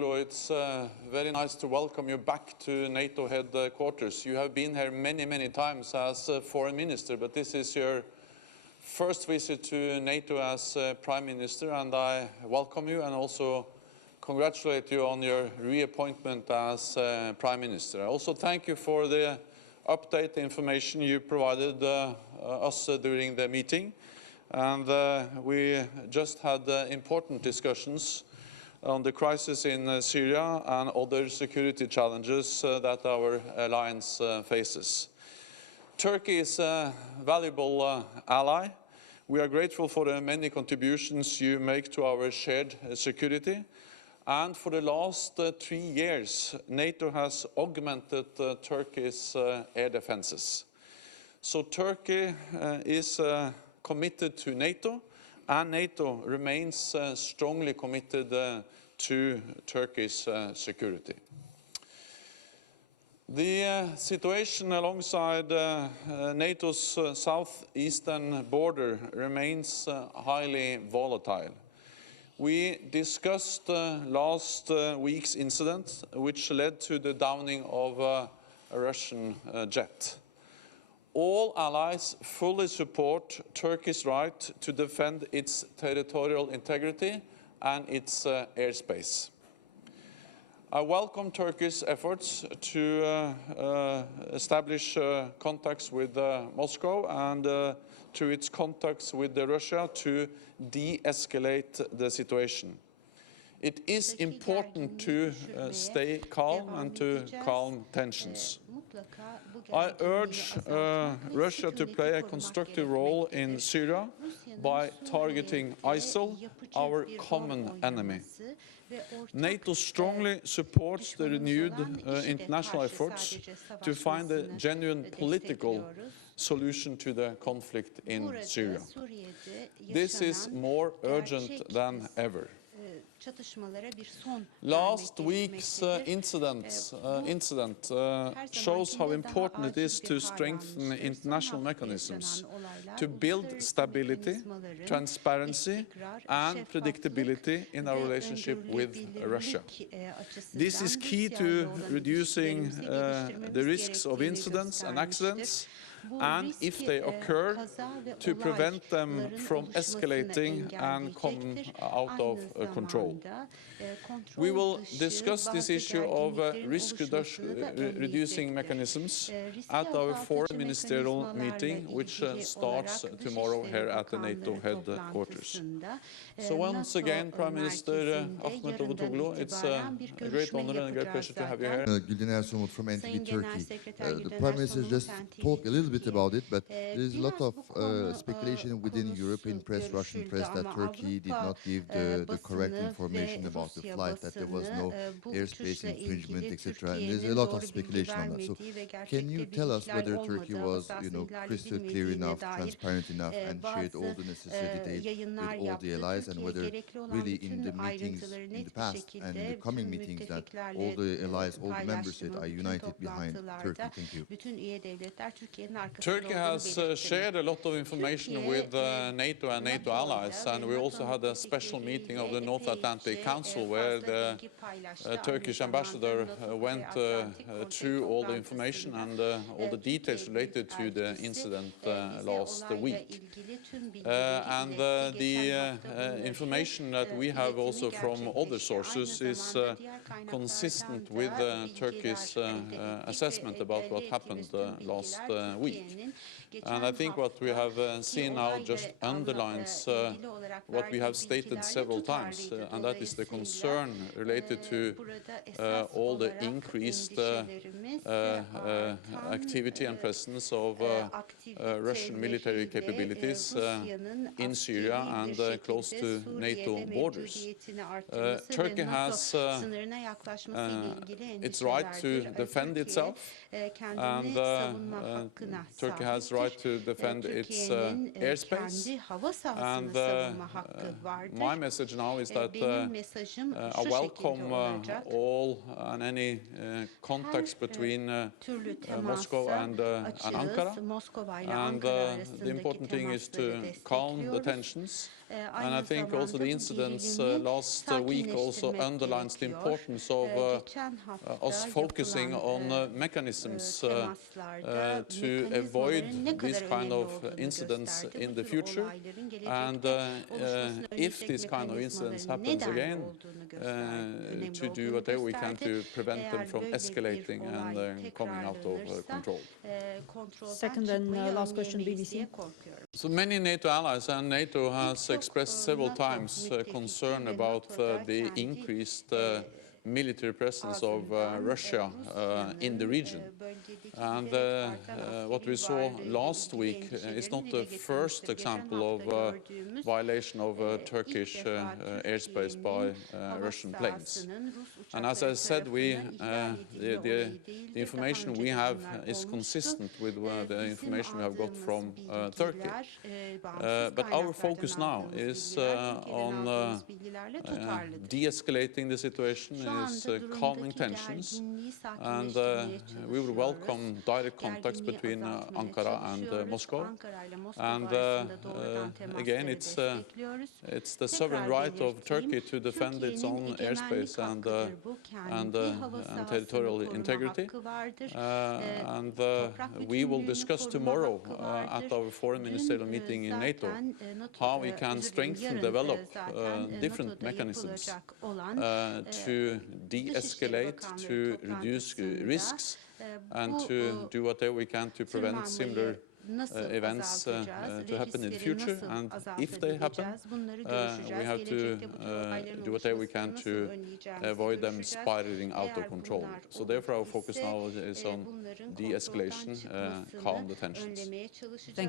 Davutoglu, it's very nice to welcome you back to NATO headquarters. You have been here many, many times as foreign minister, but this is your first visit to NATO as Prime Minister, and I welcome you and also congratulate you on your reappointment as Prime Minister. I also thank you for the update information you provided us during the meeting. And we just had important discussions on the crisis in Syria and other security challenges that our alliance faces. Turkey is a valuable ally. We are grateful for the many contributions you make to our shared security. And for the last 3 years, NATO has augmented Turkey's air defenses. So Turkey is committed to NATO, and NATO remains strongly committed to Turkey's security. The situation alongside NATO's southeastern border remains highly volatile. We discussed last week's incident, which led to the downing of a Russian jet. All allies fully support Turkey's right to defend its territorial integrity and its airspace. I welcome Turkey's efforts to establish contacts with Moscow and to its contacts with Russia to de-escalate the situation. It is important to stay calm and to calm tensions. I urge Russia to play a constructive role in Syria by targeting ISIL, our common enemy. NATO strongly supports the renewed international efforts to find a genuine political solution to the conflict in Syria. This is more urgent than ever. Last week's incident shows how important it is to strengthen international mechanisms to build stability, transparency and predictability in our relationship with Russia. This is key to reducing the risks of incidents and accidents, and if they occur, to prevent them from escalating and coming out of control. We will discuss this issue of risk-reducing mechanisms at our foreign ministerial meeting, which starts tomorrow here at the NATO headquarters. So once again, Prime Minister Ahmet Davutoglu, it's a great honor and a great pleasure to have you here. From NTV Turkey. The Prime Minister just talked a little bit about it, but there is a lot of speculation within European press, Russian press, that Turkey did not give the correct information about the flight, that there was no airspace infringement, etc. And there's a lot of speculation on that. So can you tell us whether Turkey was, crystal clear enough, transparent enough, and shared all the necessary details with all the allies, and whether really in the meetings in the past and in the coming meetings that all the allies, all the member states are united behind Turkey? Thank you. Turkey has shared a lot of information with NATO and NATO allies, and we also had a special meeting of the North Atlantic Council where the Turkish ambassador went through all the information and all the details related to the incident last week. And the information that we have also from other sources is consistent with Turkey's assessment about what happened last week. And I think what we have seen now just underlines what we have stated several times, and that is the concern related to all the increased activity and presence of Russian military capabilities in Syria and close to NATO borders. Turkey has its right to defend itself, and Turkey has right to defend its airspace. And my message now is that I welcome all and any contacts between Moscow and Ankara. And the important thing is to calm the tensions And I think also the incidents last week also underlines the importance of us focusing on mechanisms to avoid these kind of incidents in the future. And if these kind of incidents happens again, to do whatever we can to prevent them from escalating and coming out of control. Second and last question, BBC. So many NATO allies and NATO has expressed several times concern about the increased military presence of Russia in the region. And what we saw last week is not the first example of violation of Turkish airspace by Russian planes. And as I said, the information we have is consistent with the information we have got from Turkey. But our focus now is on de-escalating the situation, is calming tensions, and we will welcome direct contacts between Ankara and Moscow. And again, it's the sovereign right of Turkey to defend its own airspace and territorial integrity. And we will discuss tomorrow at our foreign ministerial meeting in NATO how we can strengthen, develop different mechanisms to de-escalate, to reduce risks, and to do whatever we can to prevent similar events to happen in the future. And if they happen, we have to do whatever we can to avoid them spiraling out of control. So therefore our focus now is on de-escalation, calm the tensions. Thank you.